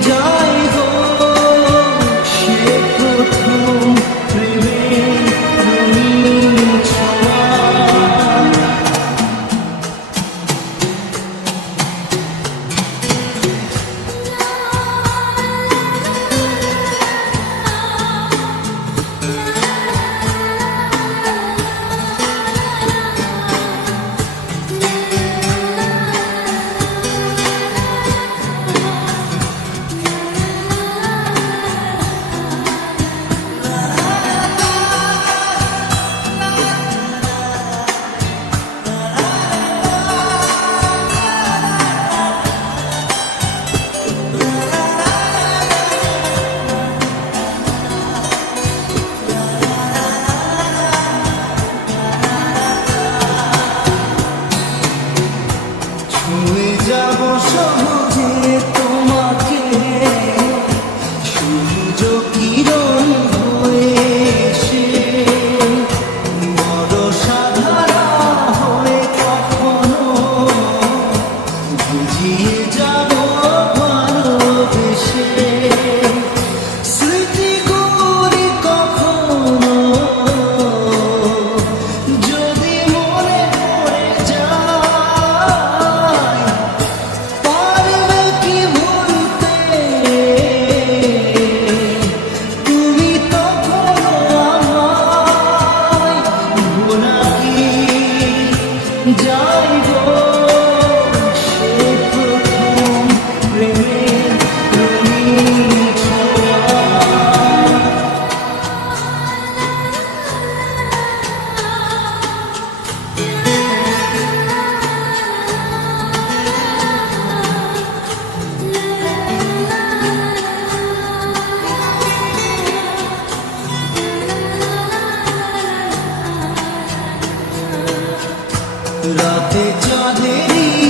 먼저 爱过。চলে